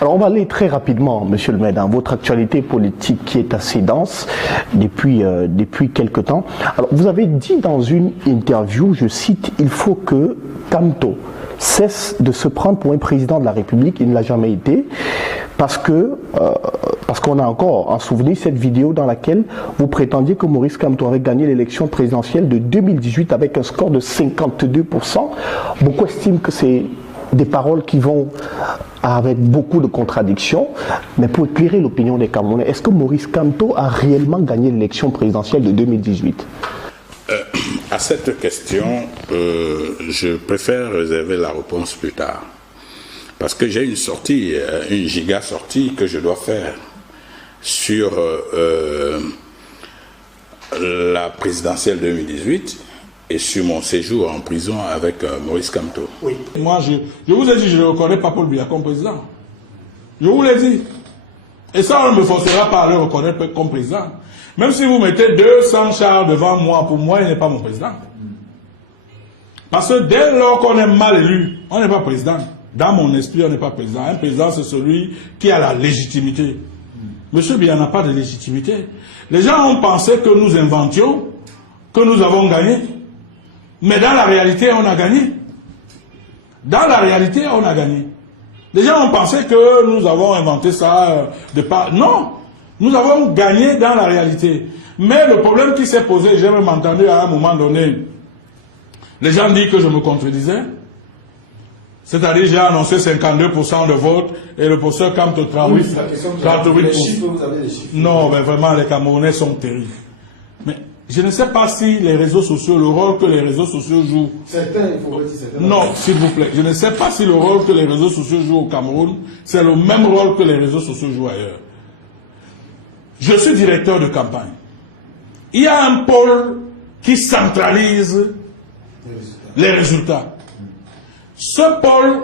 Alors on va aller très rapidement, Monsieur le maire, dans votre actualité politique qui est assez dense depuis quelque temps. Alors vous avez dit dans une interview, je cite, il faut que Kamto cesse de se prendre pour un président de la République, il ne l'a jamais été, parce qu'on a encore en souvenir cette vidéo dans laquelle vous prétendiez que Maurice Kamto avait gagné l'élection présidentielle de 2018 avec un score de 52%. Beaucoup estiment que c'est des paroles qui vont avec beaucoup de contradictions, mais pour éclairer l'opinion des Camerounais, est-ce que Maurice Kamto a réellement gagné l'élection présidentielle de 2018 ? À cette question, je préfère réserver la réponse plus tard. Parce que j'ai une sortie, une giga sortie que je dois faire sur la présidentielle 2018 et sur mon séjour en prison avec Maurice Kamto. Oui. Moi, je vous ai dit, je ne reconnais pas Paul Biya comme président. Je vous l'ai dit. Et ça, on ne me forcera pas à le reconnaître comme président. Même si vous mettez 200 chars devant moi, pour moi, il n'est pas mon président. Parce que dès lors qu'on est mal élu, on n'est pas président. Dans mon esprit, on n'est pas président. Un président, c'est celui qui a la légitimité. Monsieur Biya n'a pas de légitimité. Les gens ont pensé que nous inventions, que nous avons gagné. Mais dans la réalité, on a gagné. Dans la réalité, on a gagné. Les gens ont pensé que nous avons inventé ça de part. Non! Nous avons gagné dans la réalité. Mais le problème qui s'est posé, j'ai même entendu à un moment donné, les gens disent que je me contredisais. C'est-à-dire, j'ai annoncé 52% de vote et le professeur Kamto 38%. Les chiffres, vous avez des chiffres. Non, mais vraiment, les Camerounais sont terribles. Mais je ne sais pas si les réseaux sociaux, le rôle que les réseaux sociaux jouent. Certains, il faut dire certains. Non, s'il vous plaît. Je ne sais pas si le rôle que les réseaux sociaux jouent au Cameroun, c'est le même rôle que les réseaux sociaux jouent ailleurs. Je suis directeur de campagne. Il y a un pôle qui centralise les résultats. Ce pôle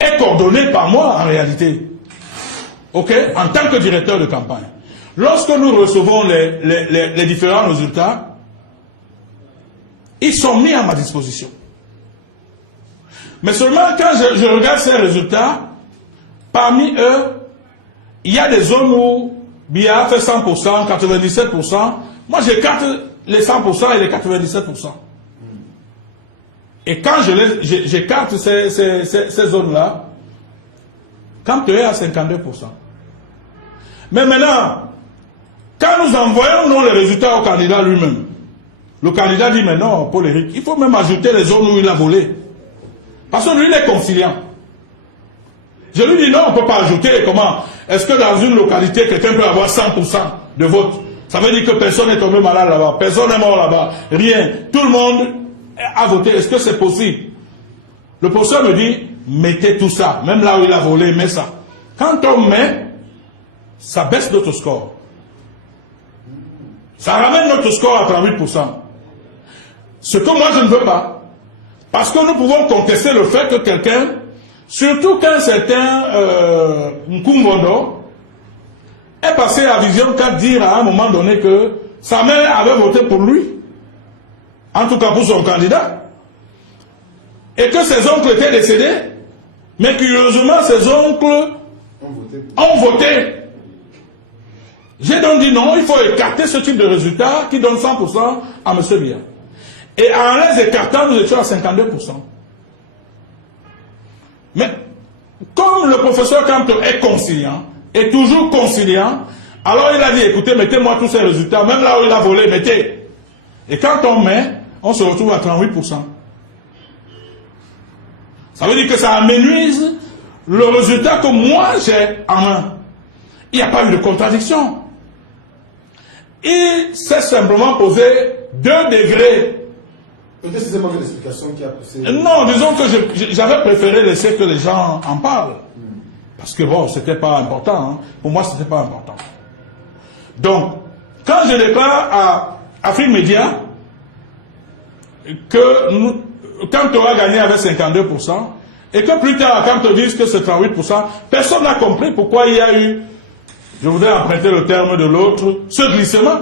est coordonné par moi en réalité. Ok? En tant que directeur de campagne. Lorsque nous recevons les différents résultats, ils sont mis à ma disposition. Mais seulement quand je regarde ces résultats, parmi eux, il y a des zones où Biya fait 100%, 97%. Moi, j'écarte les 100% et les 97%. Et quand j'écarte ces zones-là, quand tu es à 52%. Mais maintenant, quand nous envoyons nous, les résultats au candidat lui-même, le candidat dit, mais non, Paul-Éric, il faut même ajouter les zones où il a volé. Parce que lui, il est conciliant. Je lui dis, non, on ne peut pas ajouter. Comment? Est-ce que dans une localité, quelqu'un peut avoir 100% de vote? Ça veut dire que personne n'est tombé malade là-bas, personne n'est mort là-bas, rien. Tout le monde a voté. Est-ce que c'est possible? Le professeur me dit, mettez tout ça. Même là où il a volé, mets ça. Quand on met, ça baisse notre score. Ça ramène notre score à 38%. Ce que moi je ne veux pas. Parce que nous pouvons contester le fait que quelqu'un, surtout qu'un certain Nkungondo est passé à Vision 4 dire à un moment donné que sa mère avait voté pour lui. En tout cas pour son candidat. Et que ses oncles étaient décédés. Mais curieusement, ses oncles ont voté. J'ai donc dit non, il faut écarter ce type de résultat qui donne 100% à M. Biya. Et en les écartant, nous étions à 52%. Mais comme le professeur Kamto est conciliant, est toujours conciliant, alors il a dit, écoutez, mettez-moi tous ces résultats, même là où il a volé, mettez. Et quand on met, on se retrouve à 38%. Ça veut dire que ça amenuise le résultat que moi j'ai en main. Il n'y a pas eu de contradiction. Il s'est simplement posé 2 degrés. Peut-être c'est seulement l'explication qui a poussé. Non, disons que j'avais préféré laisser que les gens en parlent. Parce que bon, c'était pas important. Hein. Pour moi, c'était pas important. Donc, quand je déclare à Afrique Média que quand tu auras gagné avec 52%, et que plus tard, quand tu dises que c'est 38%, personne n'a compris pourquoi il y a eu, je voudrais emprunter le terme de l'autre, ce glissement.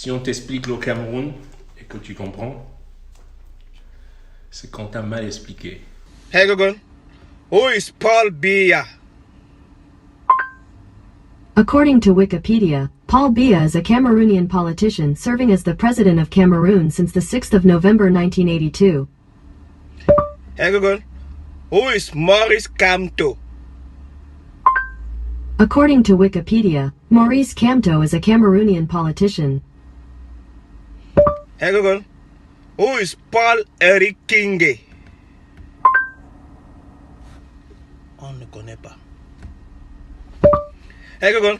Si on t'explique le Cameroun et que tu comprends, c'est quand t'as mal expliqué. Hey Google, who is Paul Biya? According to Wikipedia, Paul Biya is a Cameroonian politician serving as the president of Cameroon since the 6th of November 1982. Hey Google, who is Maurice Kamto? According to Wikipedia, Maurice Kamto is a Cameroonian politician. Hey Google, who is Paul Eric Kinge? On ne connaît pas. Hey Google,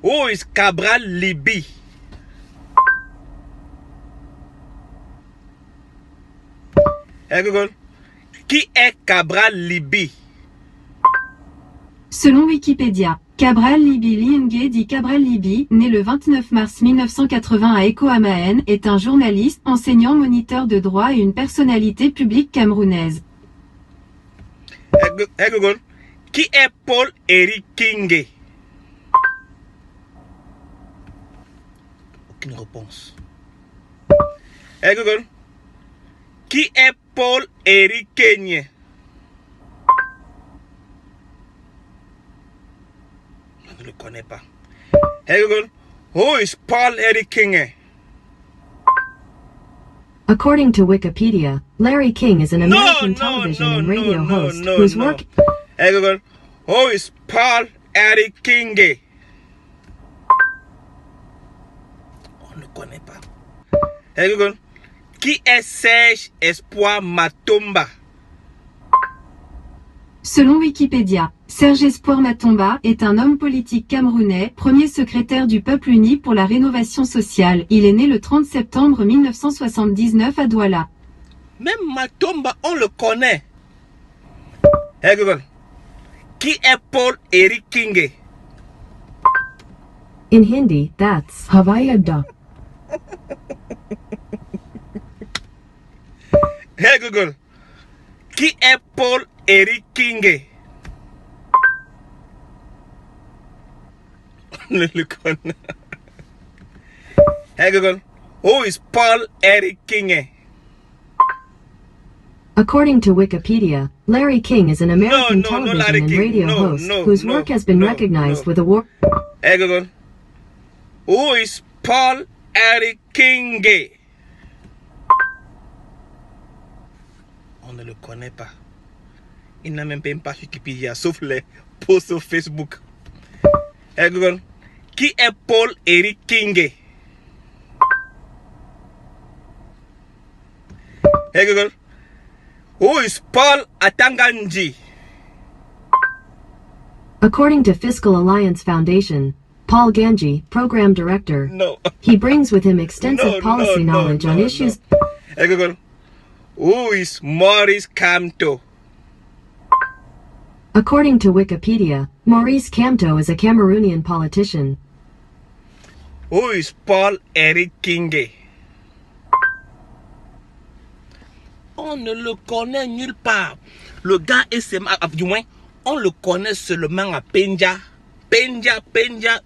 who is Cabral Libi? Hey Google, qui est Cabral Libi? Selon Wikipédia, Cabral Libi Lienge dit Cabral Libi, né le 29 mars 1980 à Ekoamaen, est un journaliste, enseignant, moniteur de droit et une personnalité publique camerounaise. Hey Google, qui est Paul Eric Kinge? Aucune réponse. Hey Google, qui est Paul Eric Kenye? Je ne le connais pas. Hey Google, who is Paul Eric Kinge? According to Wikipedia, Larry King is an American television and radio host whose work... Hey Google, who is Paul Eric Kinge? On ne connaît pas. Hey Google, qui est Serge Espoir Matomba? Selon Wikipédia, Serge Espoir Matomba est un homme politique camerounais, premier secrétaire du Peuple uni pour la rénovation sociale. Il est né le 30 septembre 1979 à Douala. Même Matomba, on le connaît. Hey Google, qui est Paul Eric Kinge? In Hindi, that's Havayada. Hey Google, qui est Paul Eric Kinge? On ne le connaît. Hey Google, who is Paul Eric Kinge? According to Wikipedia, Larry King is an American television and radio host whose work has been recognized with award. Hey Google, who is Paul Eric Kinge? On ne le connaît pas. Il n'a même pas une page Wikipédia, sauf les posts sur Facebook. Hey Google, qui est Paul Eric Kinge? Hey Google, who is Paul Atanganji? According to Fiscal Alliance Foundation, Paul Ganji, program director, he brings with him extensive policy knowledge on issues. Hey Google, who is Maurice Kamto? According to Wikipedia, Maurice Kamto is a Cameroonian politician. Who is Paul Eric Kinge? On ne le connaît nulle part. Le gars est seulement, du moins, on le connaît seulement à Penja. Penja,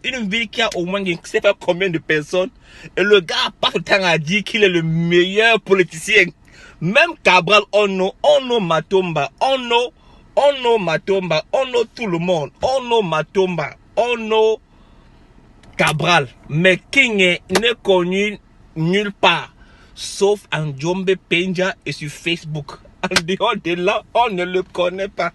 une ville qui a au moins je ne sais pas combien de personnes. Et le gars passe le temps à dire qu'il est le meilleur politicien. Même Cabral, on know Matomba, on know Matomba, on know tout le monde, on know Matomba, on know Cabral. Mais King n'est connu nulle part, sauf en Djombe Penja et sur Facebook. En dehors de là, on ne le connaît pas.